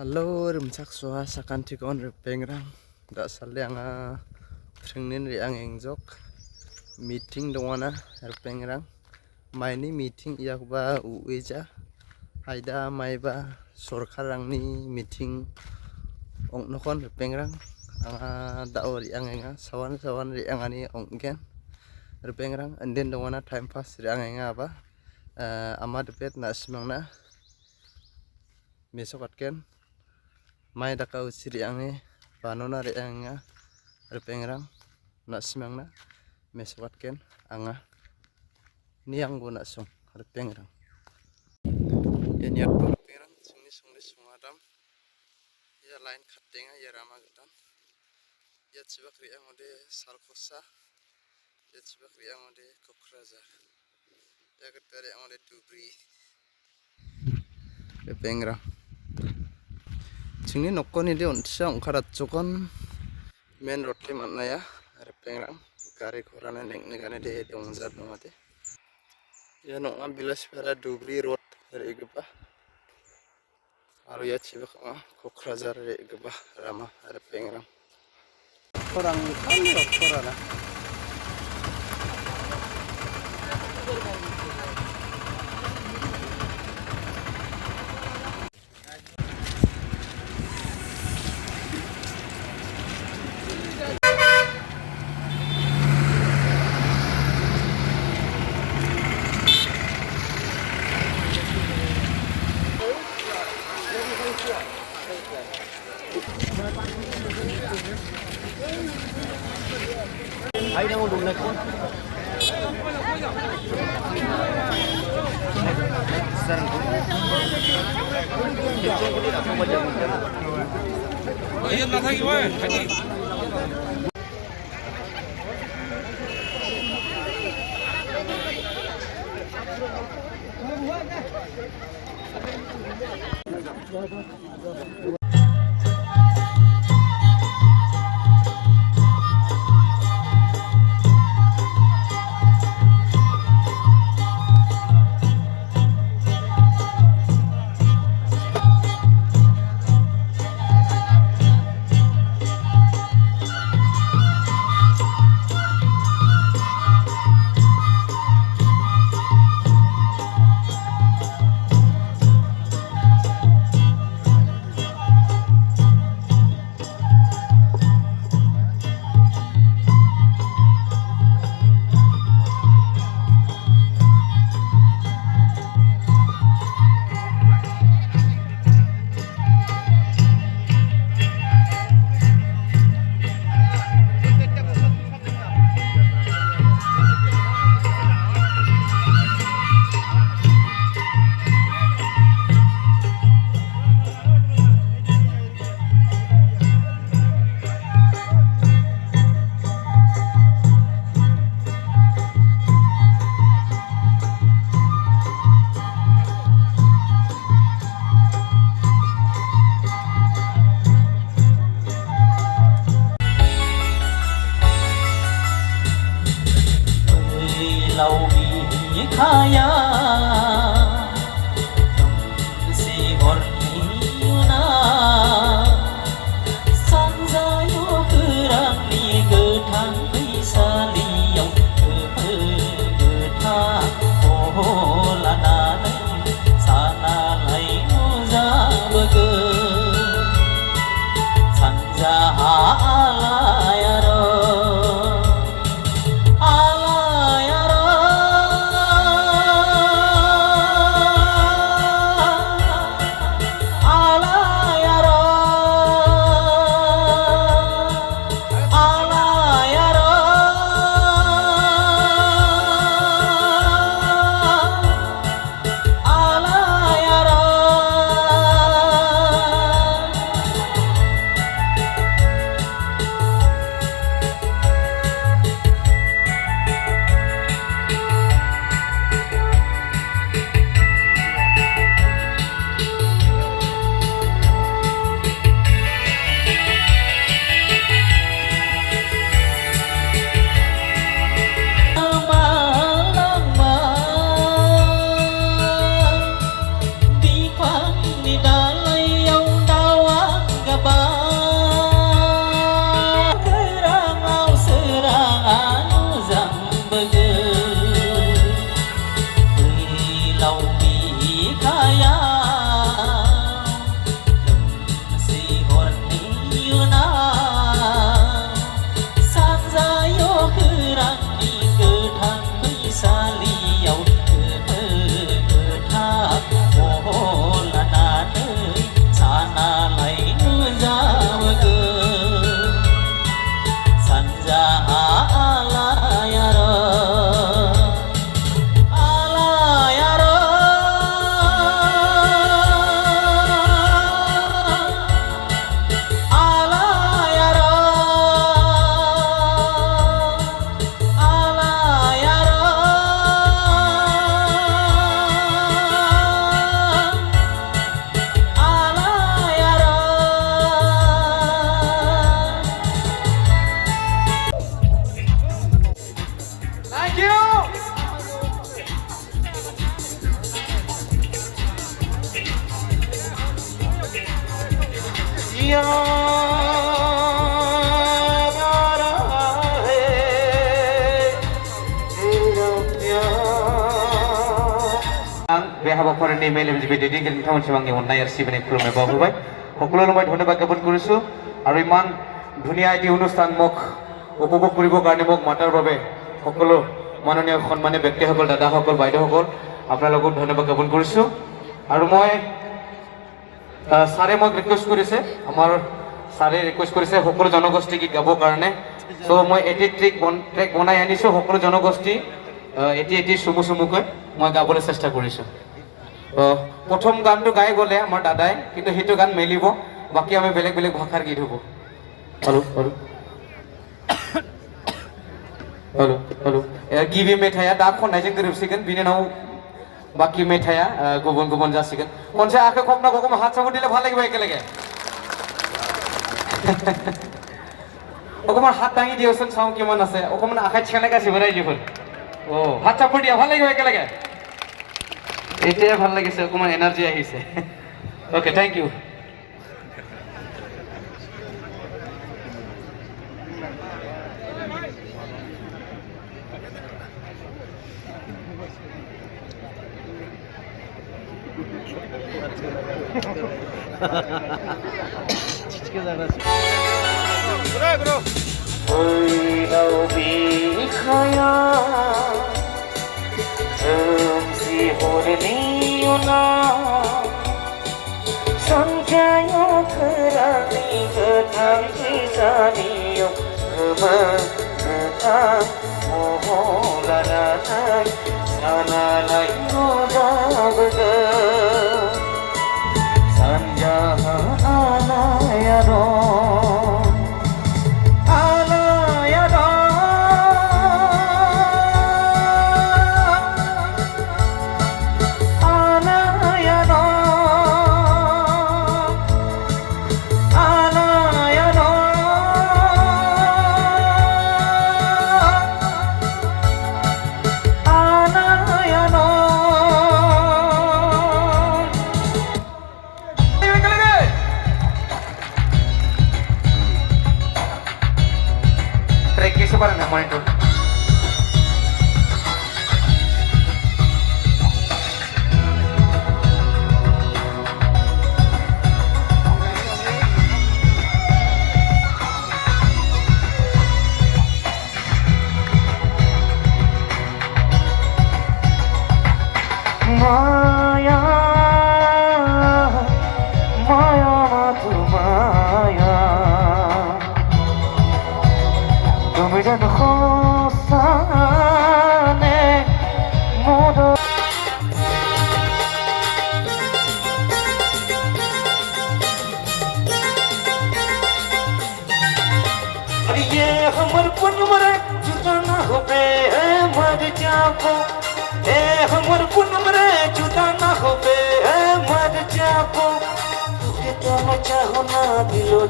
Halo, rumsak suha sakan tikon repengrang. Dak salianga frengnin riang engjok. Meeting dongana repengrang. Maini meeting iakba ueja. Haida maiba sorkarangni meeting ongnokon repengrang. Anga dao riang enga sawan riangani onggen. Repengrang anden dongana time pass riang enga ba. Ama depet na simangna mesokatken. Mai daka usiri ange panona re anga repengrang nak simangna meswatken anga niang guna song repengrang ya niat repengrang sungni sungadam ya lain khatenga ya rama gadan ya cibak riang ode salkosa ya cibak riang ode kokrajar ya ketere riang ode dubri repengrang Sini nokon ini onsa ongkarat cokon main road ke mana ya repengrang gari korana neng negane de dongzat nomate ya nok ambil sepeda Dubri road dari gebah aru ya cibak Kokrajhar dari gebah rama repengrang orang kali korana Ay nang ulunag ko. Sarang ko. Ayun na thagi wa. lâu bị kaya si horkiuna sanjayo kurang ni getang pisaliau getang oh lana sana lai muza bege sanja alayaro याद आ रहा है तेरा प्यार बे हाबाफारिनि mail एमजिबि दैदेनगिरि बिथांमोनसिम आंनि अननाय आरो सिबिनाय खुलुमनाय बावहरबाय সকলোলৈ মই ধন্যবাদ জ্ঞাপন কৰিছোঁ আৰু ইমান ধুনীয়া এটি অনুষ্ঠান মোক উপভোগ কৰিবৰ কাৰণে মোক মাতাৰ বাবে সকলো মাননীয় সন্মানীয় ব্যক্তিসকল দাদাসকল বাইদেউসকল আপোনালোকক ধন্যবাদ জ্ঞাপন কৰিছোঁ আৰু মই ছাৰে মোক ৰিকুৱেষ্ট কৰিছে আমাৰ ছাৰে ৰিকুৱেষ্ট কৰিছে সকলো জনগোষ্ঠী গীত গাবৰ কাৰণে চ' মই এটি ট্ৰেক বনাই আনিছোঁ সকলো জনগোষ্ঠী এটি চমুকৈ মই গাবলৈ চেষ্টা কৰিছোঁ প্ৰথম গানটো গাই গ'লে আমাৰ দাদাই কিন্তু সেইটো গান মেলিব বাকী আমি বেলেগ বেলেগ ভাষাৰ গীত হ'ব हेलो हेलो हेलो हेलो गिबि मेथाइया दा खननायजों गोरोबसिगोन बिनि उनाव बाकी मेथाइया गुबुन गुबुन जासिगोन खनसे आखाइ खमना गगम हात साबो दिले ভাল লাগিব একেলগে অকমান হাত দাঙি দিয়কচোন চাওঁ কিমান আছে অকমান আখাই ঠিকানে গাছিব ৰাইজুফোৰ অ হাত চাপৰ দিয়া ভাল লাগিব একেলগে এতিয়া ভাল লাগিছে অকমান এনাৰ্জি আহিছে ওকে থ্যাংক ইউ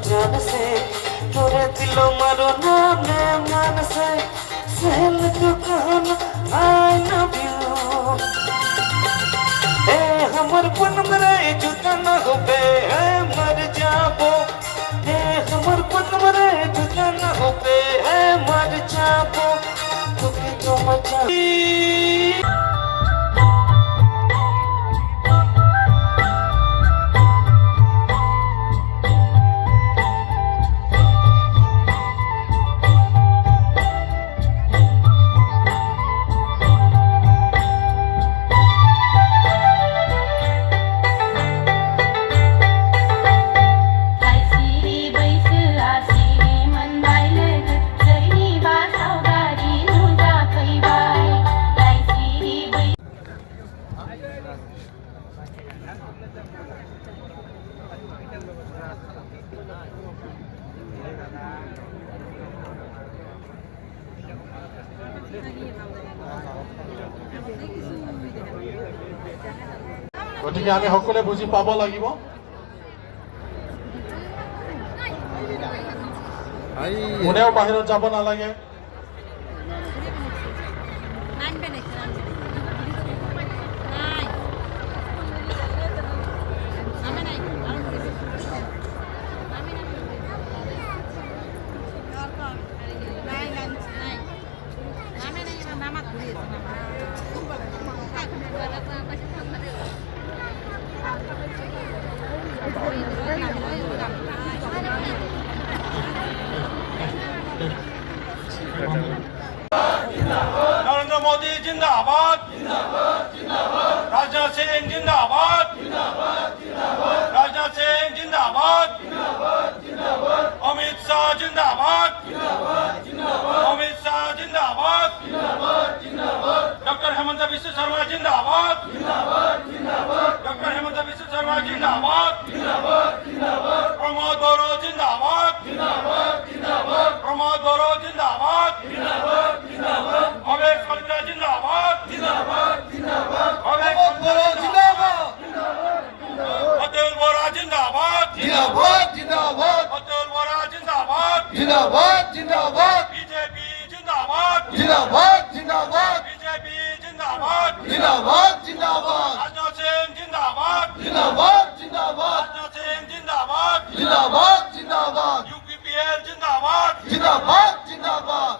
जान से तोरे दिलो मारो नाम मान से सहल तो कहना आई लव यू ए हमर पन मरे जुदा न होबे ए मर जाबो ए हमर पन मरे जुदा न होबे ए मर जाबो तोके तो मचा গতিকে আমি সকলোৱে বুজি পাব লাগিব কোনেও বাহিৰত যাব নালাগে नरेंद्र मोदी जिंदाबाद राजनाथ सिंह जिंदाबाद राजनाथ सिंह जिंदाबाद अमित शाह जिंदाबाद अमित शाह जिंदाबाद डॉक्टर हेमंत बिस्व शर्मा जिंदाबाद डॉक्टर हेमंत बिस्व शर्मा जिंदाबाद प्रमोद बोरो जिंदाबाद प्रमोद बोरो जिंदाबाद अवैध कलिता जिंदाबाद अवैध कलिता जिंदाबाद अतुल बोरा जिंदाबाद अतुल बोरा जिंदाबाद बीजेपी जिंदाबाद बीजेपी जिंदाबाद राजनाथ सिंह जिंदाबाद राजनाथ सिंह जिंदाबाद यूपीपीएल जिंदाबाद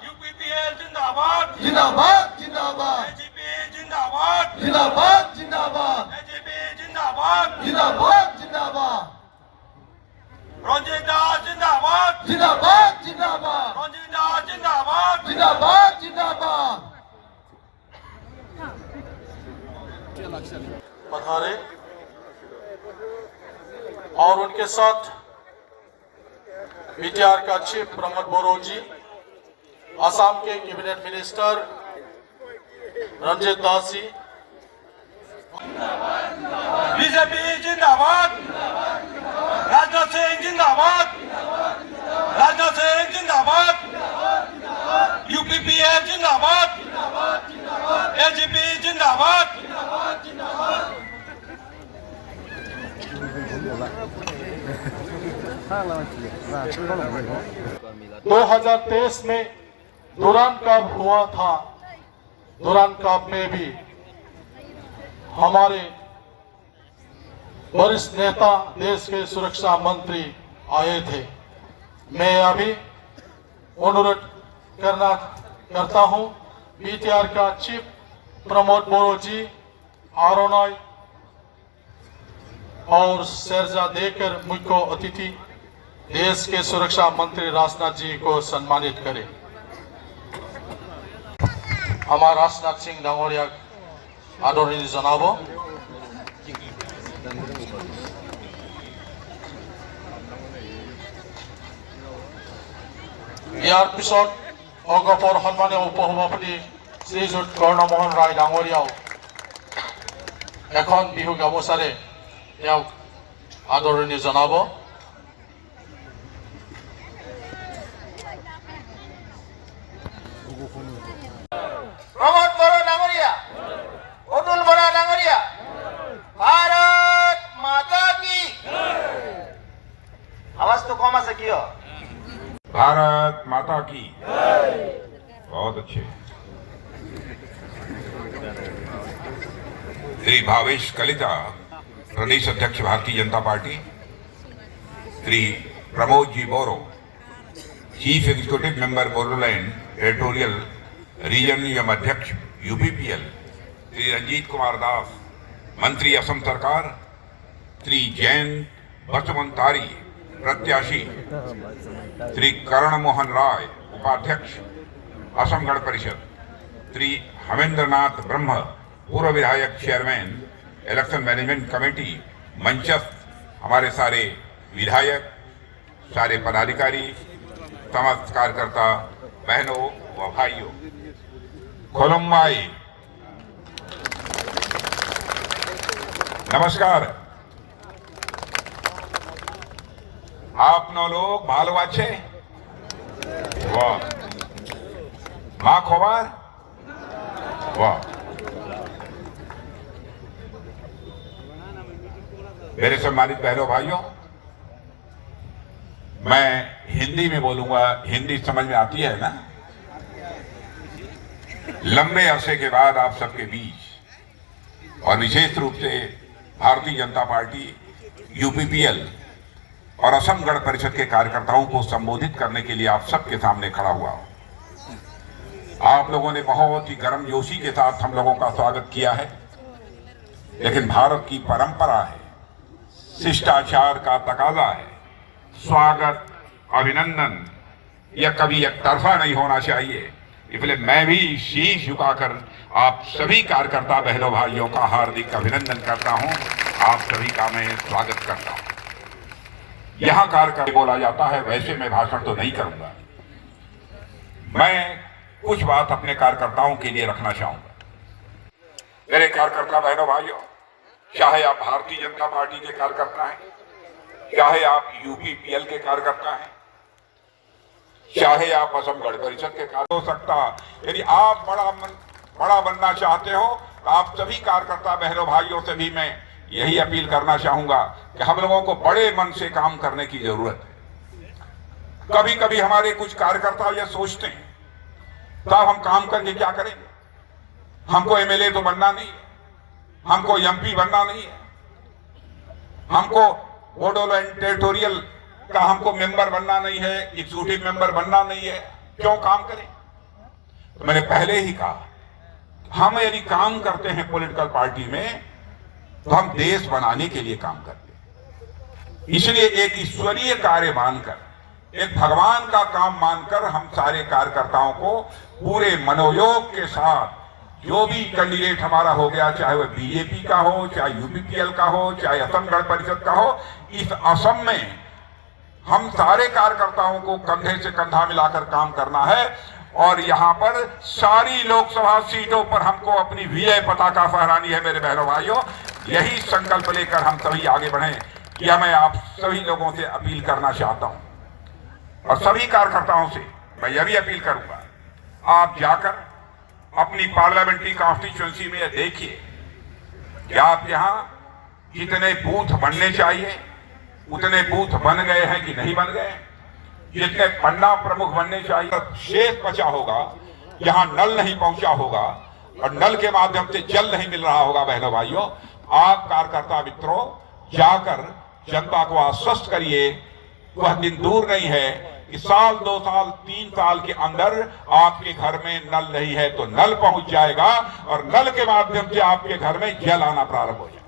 यूपीपीएल जिंदाबाद एजीपी जिंदाबाद एजीपी जिंदाबाद रंजीत दास जिंदाबाद रंजीत दास जिंदाबाद पधारे और उनके साथ बीटीआर का चीफ प्रमोद बोरो जी, असम के cabinet minister Ranjit Das ji, BJP जिंदाबाद राजनाथ सिंह जिंदाबाद राजनाथ सिंह जिंदाबाद यूपीपीएल जिंदाबाद एजीपी जिंदाबाद 2023 में दुरान कप हुआ था। दुरान कप में भी हमारे वरिष्ठ नेता देश के सुरक्षा मंत्री आए थे। मैं अभी अनुरोध करता हूं बीटीआर का चीफ प्रमोद बोरो जी आरोनाय और शेरजा देकर मुझको अतिथि देश के सुरक्षा मंत्री राजनाथ जी को सम्मानित करें। हमारा राजनाथ सिंह डांगोरिया आदरणीय जनाबो ইয়াৰ পিছত অগপৰ সন্মানীয় উপসভাপতি শ্ৰীযুত কৰ্ণমোহন ৰায় ডাঙৰীয়াও এখন বিহু গামোচাৰে তেওঁক আদৰণি জনাব। प्रमोद बोरो डांगरिया अतुल बोरा डांगरिया भारत माता की आवाज तो कम से कियो भारत माता की बहुत अच्छे। श्री भावेश कलिता प्रदेश अध्यक्ष Bharatiya Janata Party, Shri Pramod ji Boro chief executive member Bodoland territorial region एवं अध्यक्ष यूपीपीएल, श्री रंजीत कुमार दास मंत्री असम सरकार, श्री जैन बसवंतारी प्रत्याशी, श्री करण मोहन राय उपाध्यक्ष असम गण परिषद, श्री हमेंद्रनाथ ब्रह्म पूर्व विधायक चेयरमैन इलेक्शन मैनेजमेंट कमेटी मंचस्थ, हमारे सारे विधायक, सारे पदाधिकारी, समस्त कार्यकर्ता बहनों व भाइयों, खुलुमबाई, नमस्कार। आपनो लोग भालो अच्छे वाह माँ खोबार वाह। मेरे सम्मानित बहनों भाइयों, मैं हिंदी में बोलूंगा, हिंदी समझ में आती है ना। लंबे अरसे के बाद आप सबके बीच और विशेष रूप से भारतीय जनता पार्टी, यूपीपीएल और असम गण परिषद के कार्यकर्ताओं को संबोधित करने के लिए आप सबके सामने खड़ा हुआ हूं। आप लोगों ने बहुत ही गर्मजोशी के साथ हम लोगों का स्वागत किया है। लेकिन भारत की परंपरा है, शिष्टाचार का तकाजा है, स्वागत अभिनंदन यह कभी एक तरफा नहीं होना चाहिए। इसलिए मैं भी शीश झुकाकर आप सभी कार्यकर्ता बहनों भाइयों का हार्दिक अभिनंदन करता हूं। आप सभी का मैं स्वागत करता हूं। यहां कार्यकर्ता बोला जाता है, वैसे मैं भाषण तो नहीं करूंगा। मैं कुछ बात अपने कार्यकर्ताओं के लिए रखना चाहूंगा। मेरे कार्यकर्ता बहनों भाइयों, चाहे आप भारतीय जनता पार्टी के कार्यकर्ता हैं, चाहे आप यूपीपीएल के कार्यकर्ता हैं, चाहे आप असम गण परिषद के कार्य, हो सकता यदि आप बड़ा बनना चाहते हो तो आप सभी कार्यकर्ता बहनों भाइयों से भी मैं यही अपील करना चाहूंगा कि हम लोगों को बड़े मन से काम करने की जरूरत है। कभी कभी हमारे कुछ कार्यकर्ता यह सोचते हैं तब हम काम करके क्या करेंगे, हमको एमएलए तो बनना नहीं है, हमको एमपी बनना नहीं है, हमको बोडोलैंड टेरिटोरियल का हमको मेंबर बनना नहीं है, एग्जीक्यूटिव मेंबर बनना नहीं है, क्यों काम करें। तो मैंने पहले ही कहा, हम यदि काम करते हैं पॉलिटिकल पार्टी में तो हम देश बनाने के लिए काम करते हैं। इसलिए एक ईश्वरीय कार्य मानकर, एक भगवान का काम मानकर हम सारे कार्यकर्ताओं को पूरे मनोयोग के साथ जो भी कैंडिडेट हमारा हो गया, चाहे वह बीजेपी का हो, चाहे यूपीपीएल का हो, चाहे असम गण परिषद का हो, इस असम में हम सारे कार्यकर्ताओं को कंधे से कंधा मिलाकर काम करना है और यहाँ पर सारी लोकसभा सीटों पर हमको अपनी विजय पताका फहरानी है। मेरे बहनों भाइयों, यही संकल्प लेकर हम सभी आगे बढ़ें, यह मैं आप सभी लोगों से अपील करना चाहता हूं। और सभी कार्यकर्ताओं से मैं यह भी अपील करूंगा, आप जाकर अपनी पार्लियामेंट्री कॉन्स्टिट्यूएंसी में देखिए कि आप यहाँ जितने बूथ बनने चाहिए उतने बूथ बन गए हैं कि नहीं बन गए, जितने पन्ना प्रमुख बनने चाहिए शेष बचा होगा, जहां नल नहीं पहुंचा होगा और नल के माध्यम से जल नहीं मिल रहा होगा। बहनों भाइयों, आप कार्यकर्ता मित्रों जाकर जनता को आश्वस्त करिए, वह दिन दूर नहीं है कि साल 2 साल 3 साल के अंदर आपके घर में नल नहीं है तो नल पहुंच जाएगा और नल के माध्यम से आपके घर में जल आना प्रारंभ हो जाएगा।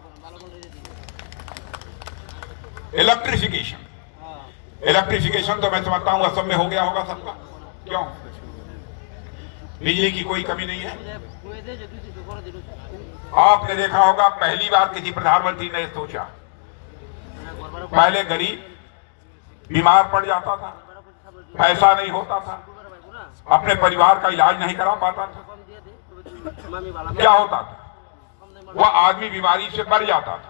इलेक्ट्रिफिकेशन तो मैं समझता हूं असम में हो गया होगा सबका, क्यों? बिजली की कोई कमी नहीं है। आपने देखा होगा पहली बार किसी प्रधानमंत्री ने सोचा, पहले गरीब बीमार पड़ जाता था, पैसा नहीं होता था, अपने परिवार का इलाज नहीं करा पाता था, क्या होता था? वह आदमी बीमारी से मर जाता था।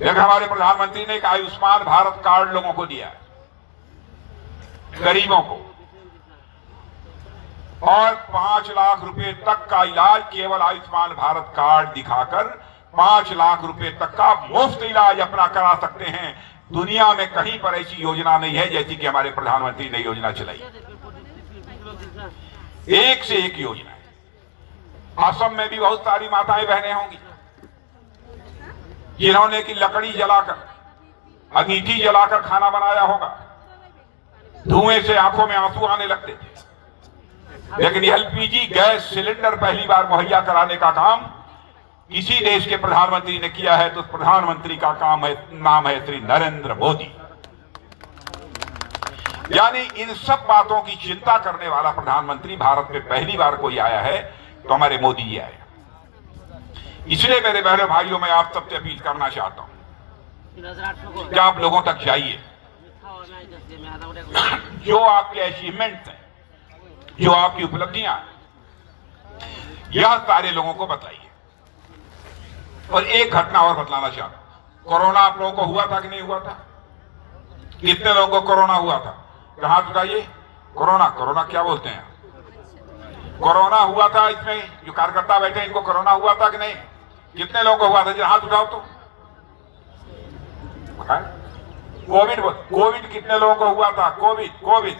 लेकिन हमारे प्रधानमंत्री ने एक आयुष्मान भारत कार्ड लोगों को दिया, गरीबों को, और 5 लाख रुपए तक का इलाज केवल आयुष्मान भारत कार्ड दिखाकर 5 लाख रुपए तक का मुफ्त इलाज अपना करा सकते हैं। दुनिया में कहीं पर ऐसी योजना नहीं है जैसी कि हमारे प्रधानमंत्री ने योजना चलाई। एक से एक योजना है। असम में भी बहुत सारी माताएं बहनें होंगी जिन्होंने की लकड़ी जलाकर, अंगीठी जलाकर खाना बनाया होगा, धुएं से आंखों में आंसू आने लगते थे। लेकिन एलपीजी गैस सिलेंडर पहली बार मुहैया कराने का काम किसी देश के प्रधानमंत्री ने किया है तो उस प्रधानमंत्री का नाम है श्री नरेंद्र मोदी। यानी इन सब बातों की चिंता करने वाला प्रधानमंत्री भारत में पहली बार कोई आया है तो हमारे मोदी जी आए। इसलिए मेरे बहनों भाइयों, मैं आप सबसे अपील करना चाहता हूं कि आप लोगों तक जाइए, जो आपके अचीवमेंट हैं, जो आपकी उपलब्धियां हैं, यह सारे लोगों को बताइए। और एक घटना और बतलाना चाहता हूं, कोरोना आप लोगों को हुआ था कि नहीं हुआ था? कितने लोगों को कोरोना हुआ था? हाथ उठाइए। कोरोना क्या बोलते हैं? कोरोना हुआ था। इसमें जो कार्यकर्ता बैठे इनको कोरोना हुआ था कि नहीं? कितने लोगों को हुआ था? हाथ उठाओ तो। कोविड कितने लोगों को हुआ था? कोविड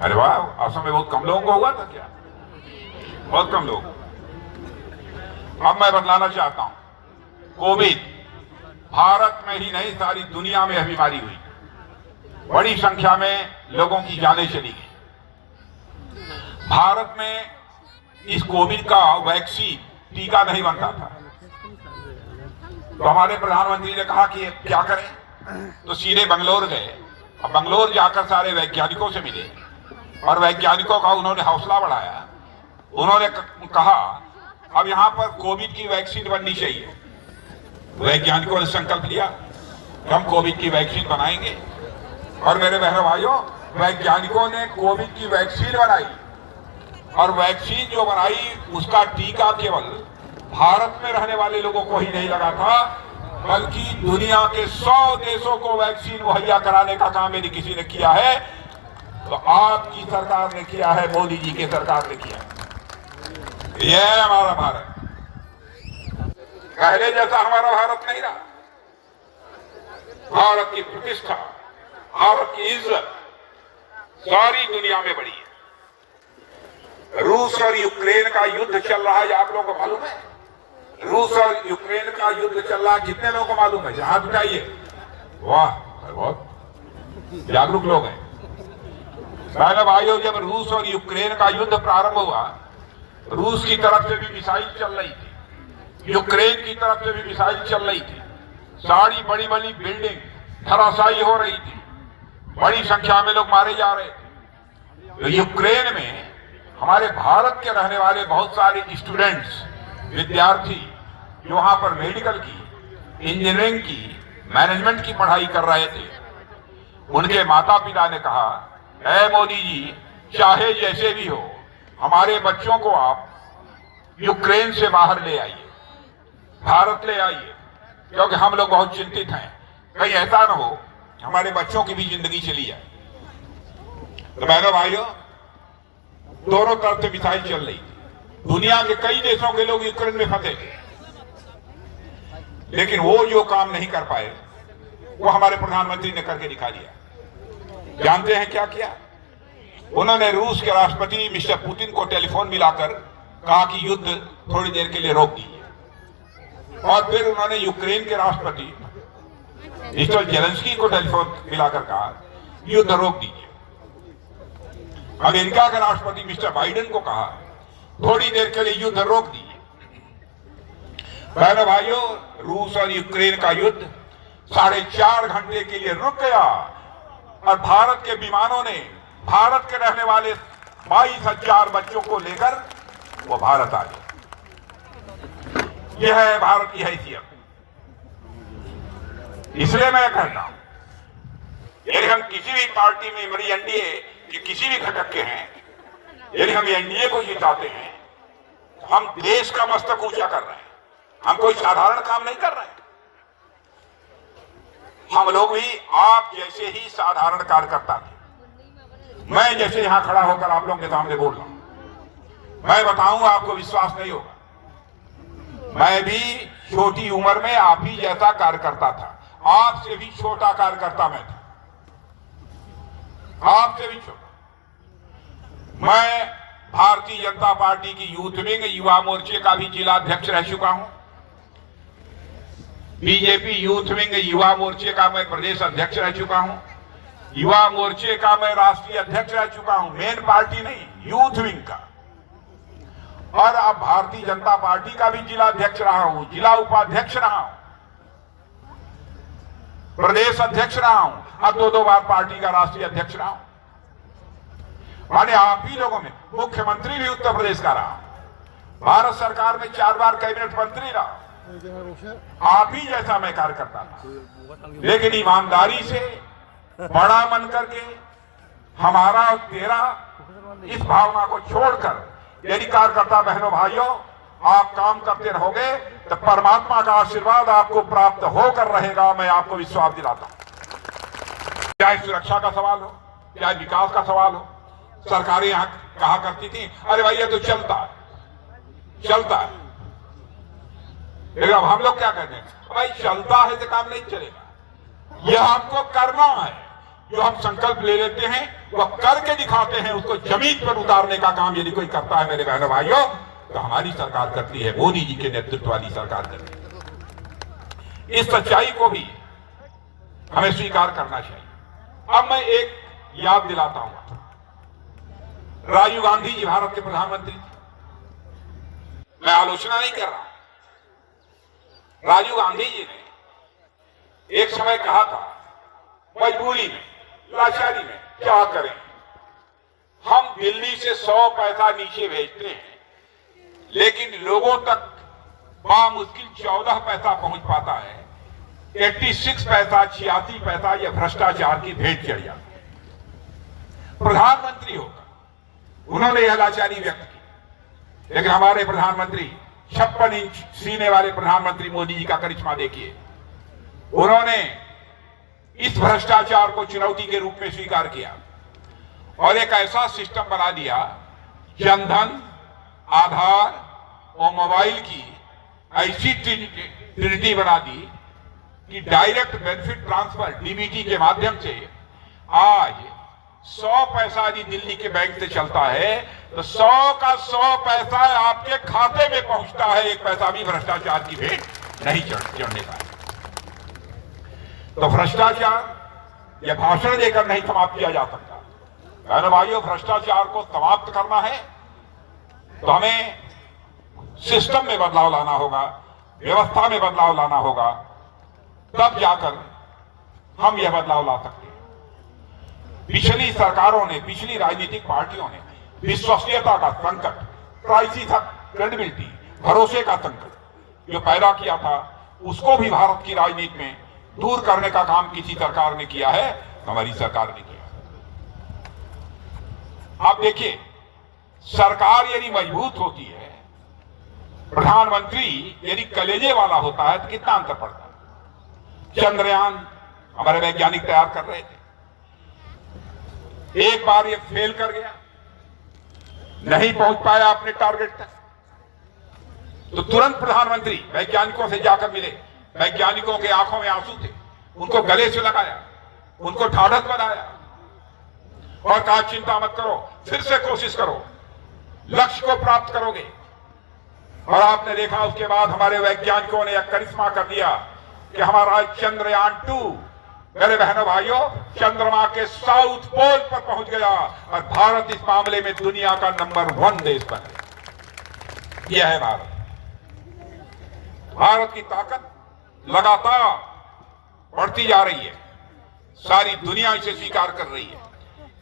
अरे वाह, असम में बहुत कम लोगों को हुआ था क्या? बहुत कम लोग। अब मैं बतलाना चाहता हूं, कोविड भारत में ही नहीं सारी दुनिया में यह बीमारी हुई, बड़ी संख्या में लोगों की जानें चली गई। भारत में इस कोविड का वैक्सीन टीका नहीं बनता था। तो हमारे प्रधानमंत्री ने कहा कि क्या करें, तो सीधे बंगलोर गए। अब बंगलोर जाकर सारे वैज्ञानिकों से मिले और वैज्ञानिकों का उन्होंने हौसला बढ़ाया। उन्होंने कहा अब यहाँ पर कोविड की वैक्सीन बननी चाहिए। वैज्ञानिकों ने संकल्प लिया कि हम कोविड की वैक्सीन बनाएंगे। और मेरे बहनों भाइयों, वैज्ञानिकों ने कोविड की वैक्सीन बनाई और वैक्सीन जो बनाई उसका टीका केवल भारत में रहने वाले लोगों को ही नहीं लगा था, बल्कि दुनिया के 100 देशों को वैक्सीन मुहैया कराने का काम यदि किसी ने किया है तो आपकी सरकार ने किया है, मोदी जी की सरकार ने किया है। यह है हमारा भारत। पहले जैसा हमारा भारत नहीं रहा। भारत की प्रतिष्ठा, भारत की इज्जत सारी दुनिया में बढ़ी है। रूस और यूक्रेन का युद्ध चल रहा है, आप लोगों को मालूम है? रूस और यूक्रेन का युद्ध चल रहा है, कितने लोगों को मालूम है? हाथ उठाइए। वाह, बहुत जागरूक लोग हैं। पहले भाइयों, जब रूस और यूक्रेन का युद्ध प्रारंभ हुआ, रूस की तरफ से भी मिसाइल चल रही थी, यूक्रेन की तरफ से भी मिसाइल चल रही थी। सारी बड़ी बड़ी बिल्डिंग धराशायी हो रही थी, बड़ी संख्या में लोग मारे जा रहे थे। तो यूक्रेन में हमारे भारत के रहने वाले बहुत सारे स्टूडेंट्स, विद्यार्थी जो वहां पर मेडिकल की, इंजीनियरिंग की, मैनेजमेंट की पढ़ाई कर रहे थे, उनके माता पिता ने कहा, ऐ मोदी जी, चाहे जैसे भी हो हमारे बच्चों को आप यूक्रेन से बाहर ले आइए, भारत ले आइए, क्योंकि हम लोग बहुत चिंतित हैं, कहीं ऐसा ना हो हमारे बच्चों की भी जिंदगी चली जाए। तो बहनों भाइयों, दोनों तरफ से मिसाइल चल रही थी। दुनिया के कई देशों के लोग यूक्रेन में फंसे थे, लेकिन वो जो काम नहीं कर पाए वो हमारे प्रधानमंत्री ने करके दिखा दिया। जानते हैं क्या किया? उन्होंने रूस के राष्ट्रपति मिस्टर पुतिन को टेलीफोन मिलाकर कहा कि युद्ध थोड़ी देर के लिए रोक दीजिए। और फिर उन्होंने यूक्रेन के राष्ट्रपति मिस्टर जेलेंस्की को टेलीफोन मिलाकर कहा युद्ध रोक दीजिए। अमेरिका के राष्ट्रपति मिस्टर बाइडेन को कहा थोड़ी देर के लिए युद्ध रोक दीजिए। बहनों भाइयों, रूस और यूक्रेन का युद्ध 4.5 घंटे के लिए रुक गया और भारत के विमानों ने भारत के रहने वाले 22,000 बच्चों को लेकर वो भारत आ गए। यह है भारत की हैसियत। इसलिए मैं कहता हूं, यदि हम किसी भी पार्टी में, मेरी एनडीए के किसी भी घटक के हैं, यदि हम एनडीए को जिताते हैं तो हम देश का मस्तक ऊंचा कर रहे हैं। हम कोई साधारण काम नहीं कर रहे हैं। हम लोग भी आप जैसे ही साधारण कार्यकर्ता थे। मैं जैसे यहां खड़ा होकर आप लोगों के सामने बोल रहा हूं, मैं बताऊंगा, आपको विश्वास नहीं होगा। मैं भी छोटी उम्र में आप ही जैसा कार्यकर्ता था, आपसे भी छोटा कार्यकर्ता मैं था, आपसे भी छोटा। मैं भारतीय जनता पार्टी की यूथ विंग युवा मोर्चे का भी जिला अध्यक्ष रह चुका हूं। बीजेपी यूथ विंग युवा मोर्चे का मैं प्रदेश अध्यक्ष रह चुका हूं। युवा मोर्चे का मैं राष्ट्रीय अध्यक्ष रह चुका हूं, मेन पार्टी नहीं, यूथ विंग का। और अब भारतीय जनता पार्टी का भी जिला अध्यक्ष रहा हूं, जिला उपाध्यक्ष रहा हूं, प्रदेश अध्यक्ष रहा हूं, अब 2 बार पार्टी का राष्ट्रीय अध्यक्ष रहा हूं। माने आप ही लोगों में मुख्यमंत्री भी उत्तर प्रदेश का रहा, भारत सरकार में 4 बार कैबिनेट मंत्री रहा, आप ही जैसा मैं कार्यकर्ता था। लेकिन ईमानदारी से बड़ा मन करके हमारा और तेरा इस भावना को छोड़कर यदि कार्यकर्ता बहनों भाइयों आप काम करते रहोगे तो परमात्मा का आशीर्वाद आपको प्राप्त होकर रहेगा, मैं आपको विश्वास दिलाता हूं। चाहे सुरक्षा का सवाल हो, चाहे विकास का सवाल हो, सरकारें यहां कहा करती थी अरे भाई ये तो चलता है, चलता है। लेकिन अब हम लोग क्या कहते हैं, भाई चलता है तो काम नहीं चलेगा, यह हमको करना है। जो हम संकल्प ले लेते हैं वह करके दिखाते हैं, उसको जमीन पर उतारने का काम यदि कोई करता है मेरे बहनों भाइयों तो हमारी सरकार करती है, मोदी जी के नेतृत्व वाली सरकार करती है। इस सच्चाई को भी हमें स्वीकार करना चाहिए। अब मैं एक याद दिलाता हूं, राजीव गांधी जी भारत के प्रधानमंत्री थे। मैं आलोचना नहीं कर रहा। राजीव गांधी जी ने एक समय कहा था, मजबूरी में, लाचारी में क्या करें, हम दिल्ली से 100 पैसा नीचे भेजते हैं, लेकिन लोगों तक बामुश्किल 14 पैसा पहुंच पाता है। 86 पैसा, 86 पैसा यह भ्रष्टाचार की भेंट चढ़ जाती है। प्रधानमंत्री होगा, उन्होंने यह लाचारी व्यक्त की, लेकिन हमारे प्रधानमंत्री 56 इंच सीने वाले प्रधानमंत्री मोदी जी का करिश्मा देखिए। उन्होंने इस भ्रष्टाचार को चुनौती के रूप में स्वीकार किया और एक ऐसा सिस्टम बना दिया, जनधन, आधार और मोबाइल की ऐसी ट्रिनिटी बना दी कि डायरेक्ट बेनिफिट ट्रांसफर डीबीटी के माध्यम से आज 100 पैसा यदि दिल्ली के बैंक से चलता है तो 100 का 100 पैसा आपके खाते में पहुंचता है। एक पैसा भी भ्रष्टाचार की भेंट नहीं चढ़ने का। तो भ्रष्टाचार यह भाषण देकर नहीं समाप्त किया जा सकता। बहनों भाइयों, भ्रष्टाचार को समाप्त करना है तो हमें सिस्टम में बदलाव लाना होगा, व्यवस्था में बदलाव लाना होगा, तब जाकर हम यह बदलाव ला सकते हैं। पिछली सरकारों ने, पिछली राजनीतिक पार्टियों ने विश्वसनीयता का संकट, क्राइसिस ऑफ क्रेडिबिलिटी, भरोसे का संकट जो पैदा किया था, उसको भी भारत की राजनीति में दूर करने का काम किसी सरकार ने किया है, हमारी सरकार ने किया। आप देखिए, सरकार यदि मजबूत होती है, प्रधानमंत्री यदि कलेजे वाला होता है, तो कितना अंतर पड़ता है। चंद्रयान हमारे वैज्ञानिक तैयार कर रहे थे, एक बार ये फेल कर गया, नहीं पहुंच पाया अपने टारगेट तक, तो तुरंत प्रधानमंत्री वैज्ञानिकों से जाकर मिले। वैज्ञानिकों के आंखों में आंसू थे, उनको गले से लगाया, उनको ढाढ़स बनाया और कहा, चिंता मत करो, फिर से कोशिश करो, लक्ष्य को प्राप्त करोगे। और आपने देखा उसके बाद हमारे वैज्ञानिकों ने एक करिश्मा कर दिया कि हमारा चंद्रयान 2, मेरे बहनों भाइयों, चंद्रमा के साउथ पोल पर पहुंच गया और भारत इस मामले में दुनिया का नंबर 1 देश बन गया। यह है भारत। भारत की ताकत लगातार बढ़ती जा रही है, सारी दुनिया इसे स्वीकार कर रही है।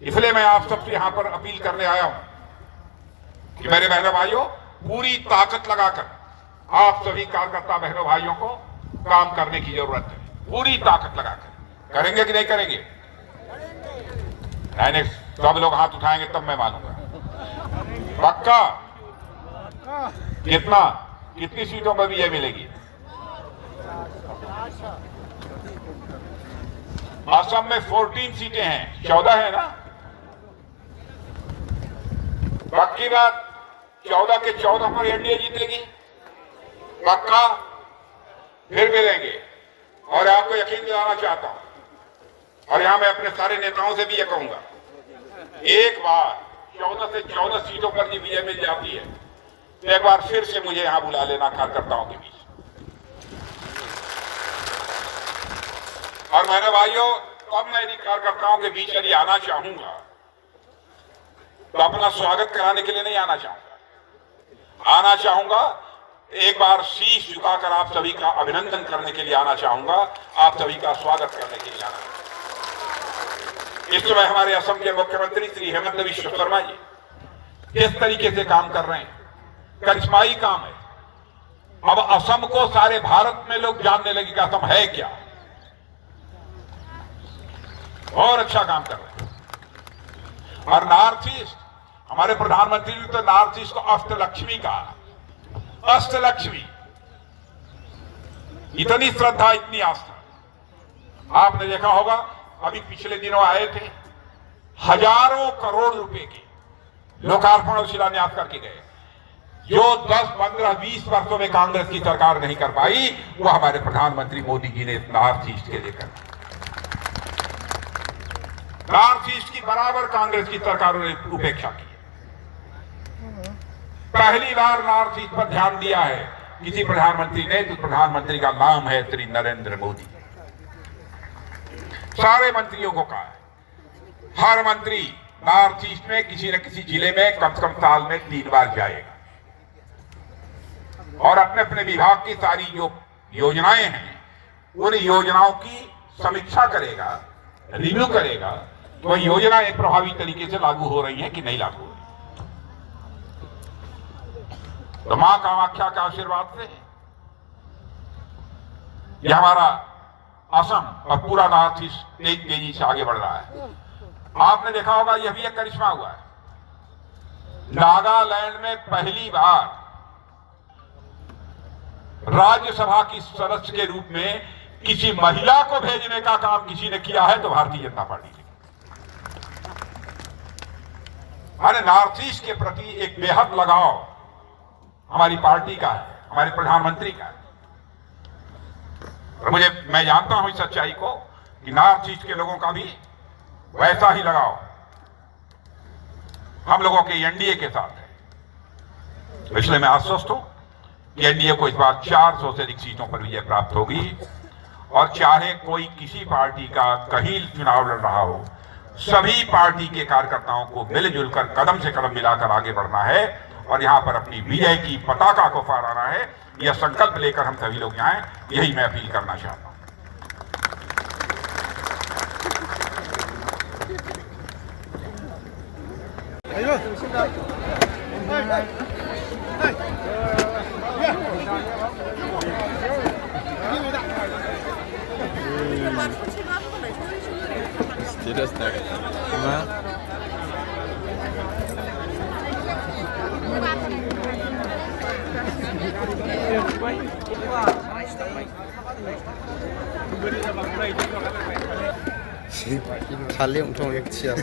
इसलिए मैं आप सबसे यहां पर अपील करने आया हूं कि मेरे बहनों भाइयों, पूरी ताकत लगाकर आप सभी कार्यकर्ता बहनों भाइयों को काम करने की जरूरत है। पूरी ताकत लगाकर करेंगे कि नहीं करेंगे? नहीं, सब लोग हाथ उठाएंगे तब मैं मानूंगा। पक्का? कितनी सीटों पर भी यह मिलेगी? असम में 14 सीटें हैं, 14 है ना? पक्की बात, 14 के 14 पर एनडीए जीतेगी। पक्का? फिर मिलेंगे। और आपको यकीन दिलाना चाहता हूं, और यहां मैं अपने सारे नेताओं से भी यह कहूंगा, एक बार 14 से 14 सीटों पर भी विजय मिल जाती है तो एक बार फिर से मुझे यहां बुला लेना कार्यकर्ताओं के बीच। और मेरे भाइयों, तब मैं इन कार्यकर्ताओं के बीच यदि आना चाहूंगा तो अपना स्वागत कराने के लिए नहीं आना चाहूंगा। आना चाहूंगा एक बार शीश झुकाकर आप सभी का अभिनंदन करने के लिए आना चाहूंगा, आप सभी का स्वागत करने के लिए आना। इस समय हमारे असम के मुख्यमंत्री श्री हेमंत बिश्व शर्मा जी किस तरीके से काम कर रहे हैं, करिश्माई काम है। अब असम को सारे भारत में लोग जानने लगे कि असम है क्या। और अच्छा काम कर रहे हैं। और नॉर्थ ईस्ट, हमारे प्रधानमंत्री ने तो नॉर्थ ईस्ट को अष्टलक्ष्मी कहा। अष्टलक्ष्मी, इतनी श्रद्धा, इतनी आस्था। आपने देखा होगा, अभी पिछले दिनों आए थे, हजारों करोड़ रुपए के लोकार्पण और शिलान्यास करके गए। जो 10, 15, 20 वर्षों में कांग्रेस की सरकार नहीं कर पाई, वो हमारे प्रधानमंत्री मोदी जी ने नॉर्थ ईस्ट के लिए कर। नॉर्थ ईस्ट की बराबर कांग्रेस की सरकारों ने उपेक्षा की। पहली बार नॉर्थ ईस्ट पर ध्यान दिया है किसी प्रधानमंत्री ने, तो प्रधानमंत्री का नाम है श्री नरेंद्र मोदी। सारे मंत्रियों को कहा है, हर मंत्री नॉर्थ ईस्ट में किसी न किसी जिले में कम से कम साल में 3 बार जाएगा। और अपने अपने विभाग की सारी जो योजनाएं हैं उन योजनाओं की समीक्षा करेगा, रिव्यू करेगा, तो योजना एक प्रभावी तरीके से लागू हो रही है कि नहीं लागू हो रही। तो मां कामाख्या के आशीर्वाद से यह हमारा असम और पूरा नॉर्थ ईस्ट तेज तेजी से आगे बढ़ रहा है। आपने देखा होगा यह भी एक करिश्मा हुआ है। नागालैंड में पहली बार राज्यसभा की सदस्य के रूप में किसी महिला को भेजने का काम किसी ने किया है तो भारतीय जनता पार्टी ने। हमारे नॉर्थ ईस्ट के प्रति एक बेहद लगाव हमारी पार्टी का है, हमारे प्रधानमंत्री का है। और मैं जानता हूं इस सच्चाई को कि नॉर्थ ईस्ट के लोगों का भी वैसा ही लगाव हम लोगों के एनडीए के साथ है। इसलिए मैं आश्वस्त हूं कि एनडीए को इस बार 400 से अधिक सीटों पर विजय प्राप्त होगी। और चाहे कोई किसी पार्टी का कहीं चुनाव लड़ रहा हो, सभी पार्टी के कार्यकर्ताओं को मिलजुल कर कदम से कदम मिलाकर आगे बढ़ना है और यहां पर अपनी विजय की पताका को फहराना है। यह संकल्प लेकर हम सभी लोग जाएं, यही मैं अपील करना चाहता हूं। खाली 엄청 액치야.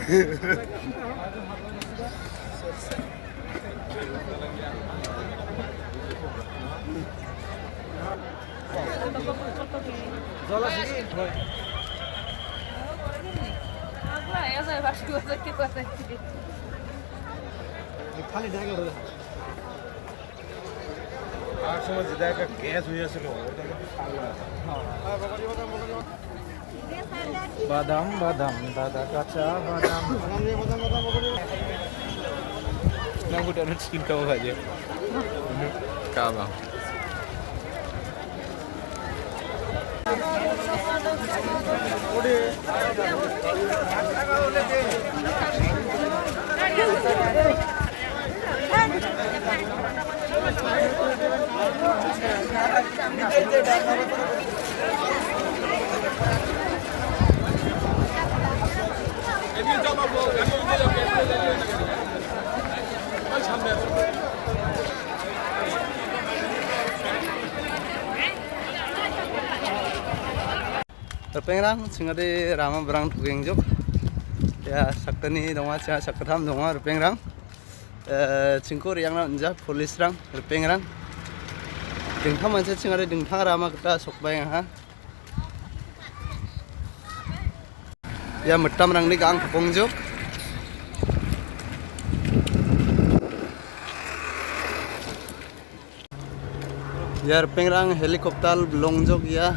বাদাম বাদাম দাদা কাঁচা বাদাম না গোটা চিন্তাও কাজে কাবা Rupengrang singade rama berang tugengjok ya saktani donga cha saktham donga rupengrang chingko riangna unja police rang rupengrang dingtham manse singade dingthang rama kata sokbai ha ya mettam rang ni gang khpongjok ya rupengrang helikopter longjok ya